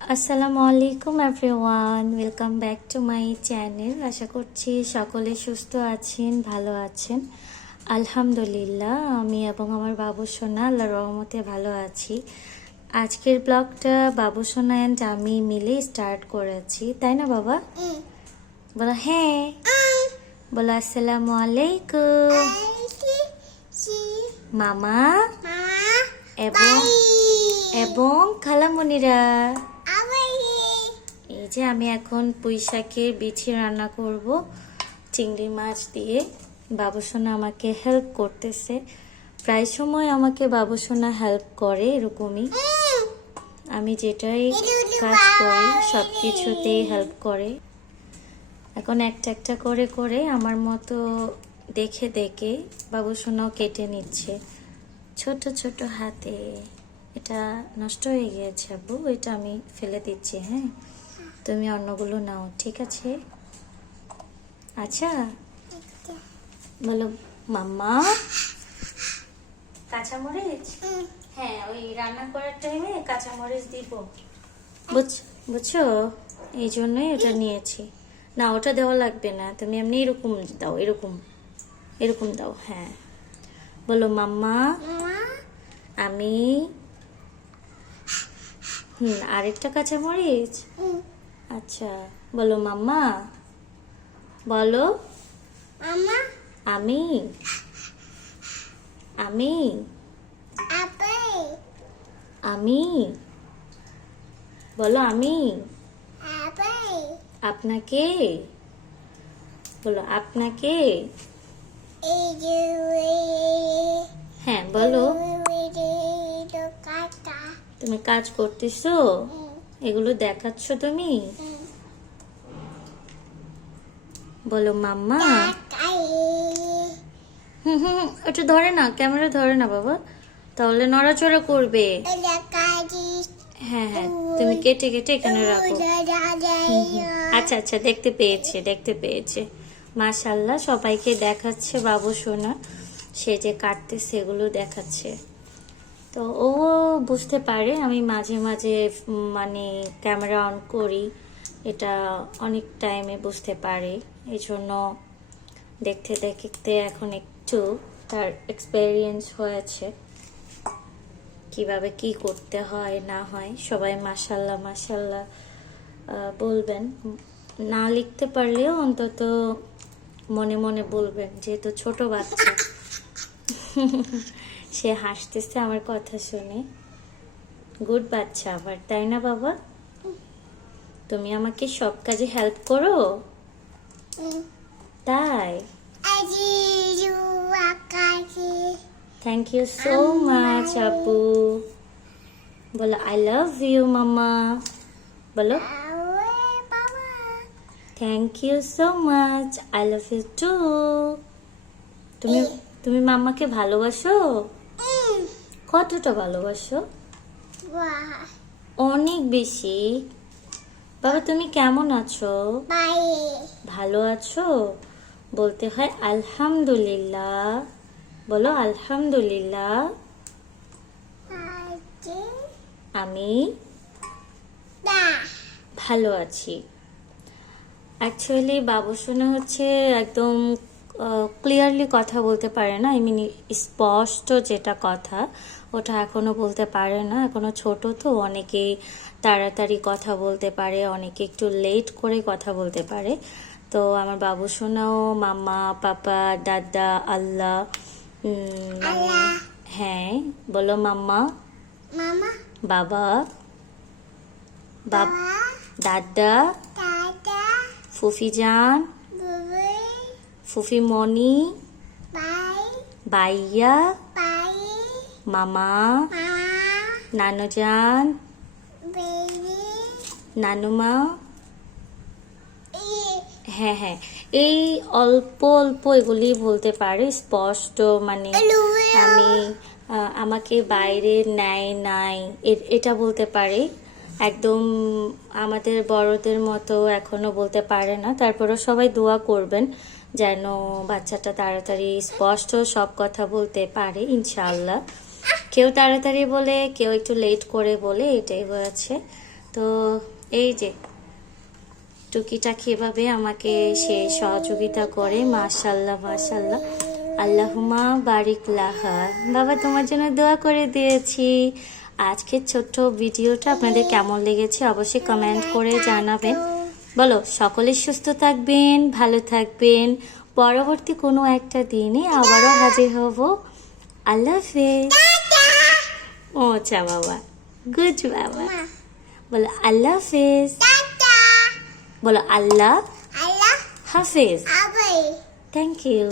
আসসালামু আলাইকুম everyone welcome back to my channel আশা করছি সকলে সুস্থ আছেন ভালো আছেন। আলহামদুলিল্লাহ আমি এবং আমার বাবু সোনা আল্লাহ রহমতে ভালো আছি। আজকের ব্লগটা বাবু সোনা অ্যান্ড আমি মিলে স্টার্ট করেছি। তাই না বাবা? বলো হ্যাঁ। বলো আসসালামু আলাইকুম মামা এবং এবং খালামণিরা যে আমি এখন পুঁই শাকের বিছি রান্না করব, চিংড়ি মাছ দিয়ে। বাবুসোনা আমাকে হেল্প করতেছে। প্রায় সময় আমাকে বাবুসোনা হেল্প করে এরকমই। আমি যেটাই কাজ করি সব কিছুতেই হেল্প করে। এখন একটা একটা করে করে আমার মতো দেখে দেখে বাবুসোনাও কেটে নিচ্ছে। ছোট ছোট হাতে। এটা নষ্ট হয়ে গিয়েছে আব্বু, এটা আমি ফেলে দিচ্ছি হ্যাঁ? তুমি অন্যগুলো নাও ঠিক আছে? আচ্ছা। বলো মাম্মা? কাঁচামরিচ? হ্যাঁ ওই রান্না করার টাইমে কাঁচামরিচ দিব। বুঝ বুঝছ? এই জন্যই ওটা নিয়েছি। না ওটা দেওয়া লাগবে না। তুমি এমনি এরকম দাও এরকম। এরকম দাও হ্যাঁ। বলো মাম্মা? আমি? হুম আরেকটা কাঁচামরিচ? আচ্ছা বলো মাম্মা বলো আমি আমি আমি বলো আমি আপনাকে বলো আপনাকে হ্যাঁ বলো তুমি কাজ করতেছো এগুলো দেখাচ্ছ তুমি? বলো, মাম্মা। হুম হুম একটু ধরে না ক্যামেরা ধরে না বাবা। তাহলে নড়াচড়া করবে। হ্যাঁ হ্যাঁ তুমি কেটে কেটে এখানে রাখো। আচ্ছা আচ্ছা দেখতে পেয়েছে দেখতে পেয়েছে। মাশাল্লাহ সবাইকে দেখাচ্ছে বাবু, সোনা। সে যে কাটতে সেগুলো দেখাচ্ছে। তো ও বুঝতে পারে আমি মাঝে মাঝে মানে ক্যামেরা অন করি। এটা অনেক টাইমে বুঝতে পারে। এই জন্য দেখতে দেখতে এখন একটু তার এক্সপেরিয়েন্স হয়েছে। কীভাবে কি করতে হয়, না হয়, সবাই মাসাল্লাহ মাসাল্লাহ বলবেন। না লিখতে পারলেও অন্তত মনে মনে বলবেন, যেহেতু ছোট বাচ্চা। সে হাসতেছে আমার কথা শুনে। গুড বাচ্চা আবার তাই না বাবা? তুমি আমাকে সব কাজে হেল্প করো? তাই? থ্যাংক ইউ সো মাচ আপু বলো আই লাভ ইউ মামা বলো। Thank you so much I love you too তুমি তুমি মাম্মাকে ভালোবাসো? কতটা ভালোবাসো? অনেক বেশি। বাবা তুমি কেমন আছো? ভালো আছো? বলতে হয় আলহামদুলিল্লাহ। বলো আলহামদুলিল্লাহ। আমি? ভালো আছি। অ্যাকচুয়ালি বাবু শোনা হচ্ছে একদম ক্লিয়ারলি কথা বলতে পারে না। আই মিন স্পষ্ট যেটা কথা ওটা এখনও বলতে পারে না। এখনও ছোট তো অনেকেই তাড়াতাড়ি কথা বলতে পারে অনেকে একটু লেট করে কথা বলতে পারে। তো আমার বাবু শোনাও মামা পাপা দাদা আল্লাহ হ্যাঁ বলো মাম্মা। বাবা। বাব দাদা। ফুফি জান ফুফি মনি বাইয়া মামা নানু জান নানুমা হ্যাঁ হ্যাঁ। এই অল্প অল্প এগুলি বলতে পারে স্পষ্ট মানে আমি আমাকে বাইরে নেয় নাই। এটা বলতে পারে একদম আমাদের বড়দের মতো এখনও বলতে পারে না। তারপরে সবাই দোয়া করবেন যেন বাচ্চাটা তাড়াতাড়ি স্পষ্ট সব কথা বলতে পারে ইনশাল্লাহ কেউ তাড়াতাড়ি বলে, কেউ একটু লেট করে বলে, এটাই হয়েছে। তো এই যে, টুকিটাকি এভাবে আমাকে সে সহযোগিতা করে মাশাল্লাহ মাশাল্লাহ আল্লাহুমা বারিক লাহা। বাবা, তোমার জন্য দোয়া করে দিয়েছি। আজকের ছোট্ট ভিডিওটা আপনাদের কেমন লেগেছে অবশ্যই কমেন্ট করে জানাবেন। বলো সকলে সুস্থ থাকবেন ভালো থাকবেন। পরবর্তী কোনো একটা দিনে আবারও হাজির হব। আল্লাহ হাফেজ। ও আচ্ছা বাবা। গুড বাবা। বলো আল্লাহ হাফেজ। বলো আল্লাহ হাফেজ। Thank you.